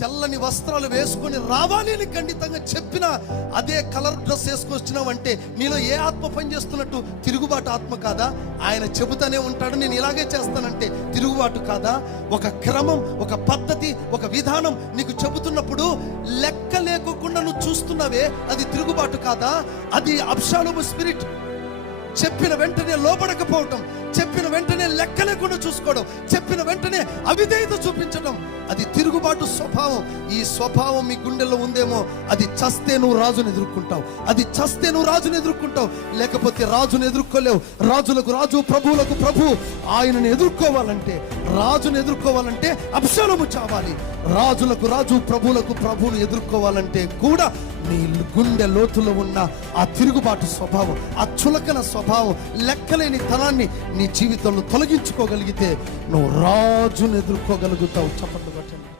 తెల్లని వస్త్రాలు వేసుకొని రావాలి అని ఖండితంగా చెప్పిన అదే కలర్ డ్రెస్ వేసుకొచ్చినావంటే నీలో ఏ ఆత్మ పనిచేస్తున్నట్టు? తిరుగుబాటు ఆత్మ కాదా? ఆయన చెబుతానే ఉంటాడు నేను ఇలాగే చేస్తానంటే తిరుగుబాటు కాదా? ఒక క్రమం, ఒక పద్ధతి, ఒక విధానం నీకు చెబుతున్నప్పుడు లెక్క లేకోకుండా నువ్వు చూస్తున్నావే, అది తిరుగుబాటు కాదా? అది అబ్షాలోము స్పిరిట్. చెప్పిన వెంటనే లోపడకపోవటం, చెప్పిన వెంటనే లెక్క లేకుండా చూసుకోవడం, చెప్పిన వెంటనే అవిధేయత చూపించడం, అది తిరుగుబాటు స్వభావం. ఈ స్వభావం మీ గుండెల్లో ఉందేమో, అది చస్తే నువ్వు రాజుని ఎదుర్కొంటావు. అది చస్తే నువ్వు రాజుని ఎదుర్కొంటావు, లేకపోతే రాజుని ఎదుర్కోలేవు. రాజులకు రాజు, ప్రభువులకు ప్రభు. ఆయనను రాజుని ఎదుర్కోవాలంటే అబ్షాలోము చావాలి. రాజులకు రాజు, ప్రభువులకు ప్రభువును ఎదుర్కోవాలంటే కూడా నీ గుండె లోతులో ఉన్న ఆ తిరుగుబాటు స్వభావం, ఆ చులకన స్వభావం, లెక్కలేని తనాన్ని నీ జీవితంలో తొలగించుకోగలిగితే నువ్వు రాజును ఎదుర్కోగలుగుతావు. చప్పట్లు కొట్టండి.